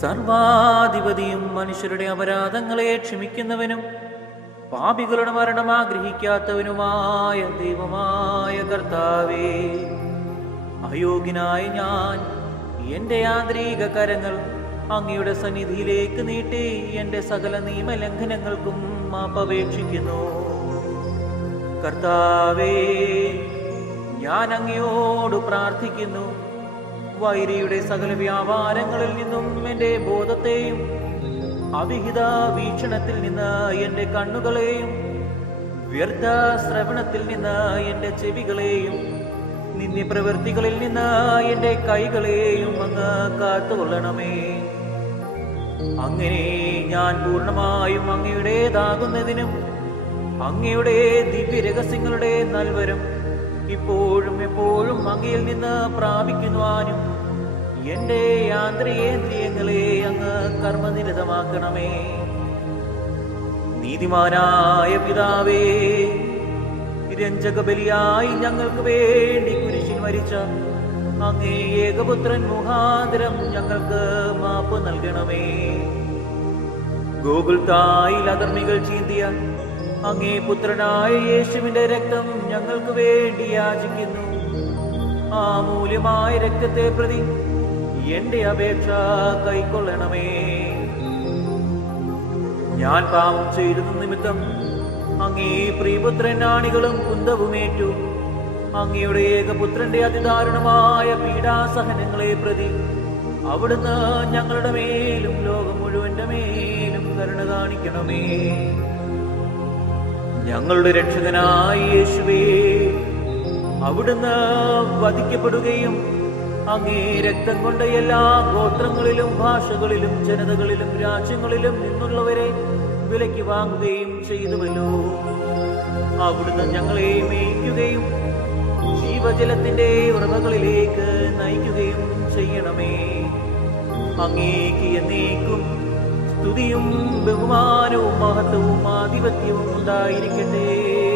സർവാധിപതിയും മനുഷ്യരുടെ അപരാധങ്ങളെ ക്ഷമിക്കുന്നവനും പാപികളുടെ മരണം ആഗ്രഹിക്കാത്തവനുമായ ദൈവമായ കർത്താവേ അയോഗ്യനായ ഞാൻ എന്റെ ആന്തരിക കരങ്ങൾ അങ്ങയുടെ സന്നിധിയിലേക്ക് നീട്ടി എന്റെ സകല നിയമലംഘനങ്ങൾക്കും മാപ്പപേക്ഷിക്കുന്നു കർത്താവേ ഞാൻ അങ്ങയോട് പ്രാർത്ഥിക്കുന്നു. വൈരിയുടെ സകല വ്യാപാരങ്ങളിൽ നിന്നും എന്റെ ബോധത്തെയും അവിഹിത വീക്ഷണത്തിൽ നിന്ന് എന്റെ കണ്ണുകളെയും വ്യർത്ഥ ശ്രവണത്തിൽ നിന്ന് എന്റെ ചെവികളെയും നിന്ദ്യപ്രവൃത്തികളിൽ നിന്ന് എന്റെ കൈകളെയും അങ്ങ് കാത്തുകൊള്ളണമേ. അങ്ങനെ ഞാൻ പൂർണമായും അങ്ങയുടേതാകുന്നതിനും അങ്ങയുടെ ദിവ്യരഹസ്യങ്ങളുടെ നൽവരം ഇപ്പോഴും എപ്പോഴും അങ്ങയിൽ നിന്ന് പ്രാപിക്കുവാനും എന്റെ യാന്ത്രികേന്ദ്രിയങ്ങളെ അങ്ങ് കർമ്മനിരതമാക്കണമേ. നീതിമാനായ പിതാവേ രഞ്ജകബലിയായി ഞങ്ങൾക്ക് വേണ്ടി കുരിശിൽ മരിച്ച അങ്ങേ ഏകപുത്രൻ മുഖാന്തരം ഞങ്ങൾക്ക് മാപ്പ് നൽകണമേ. ഗോകുൽ തായിൽ അധർമ്മികൾ ചീന്തിയ അങ്ങേ പുത്രനായ യേശുവിന്റെ രക്തം ഞങ്ങൾക്ക് വേണ്ടി യാചിക്കുന്നു. ആ മൂല്യമായ രക്തത്തെ പ്രതി എന്റെ അപേക്ഷ കൈക്കൊള്ളണമേ. ഞാൻ പാപം ചെയ്തത് നിമിത്തം അങ്ങേ പ്രിയപുത്രൻ ആണികളും കുന്തവുമേറ്റു. അങ്ങയുടെ ഏകപുത്രന്റെ അതിദാരുണമായ പീഡാസഹനങ്ങളെ പ്രതി അവിടുന്ന് ഞങ്ങളുടെ മേലും ലോകം മുഴുവന്റെ മേലും കരുണ കാണിക്കണമേ. ഞങ്ങളുടെ രക്ഷകനായ യേശുവേ അവിടുന്ന് വധിക്കപ്പെടുകയും അങ്ങേ രക്തം കൊണ്ട് എല്ലാ ഗോത്രങ്ങളിലും ഭാഷകളിലും ജനതകളിലും രാജ്യങ്ങളിലും നിന്നുള്ളവരെ വിലയ്ക്ക് വാങ്ങുകയും ചെയ്തുവല്ലോ. അവിടുന്ന് ഞങ്ങളെ മേയ്ക്കുകയും ജീവജലത്തിന്റെ ഉറവകളിലേക്ക് നയിക്കുകയും ചെയ്യണമേ. അങ്ങേക്ക് എന്നേക്കും സ്തുതിയും ബഹുമാനവും മഹത്വവും ആധിപത്യവും ഉണ്ടായിരിക്കട്ടെ.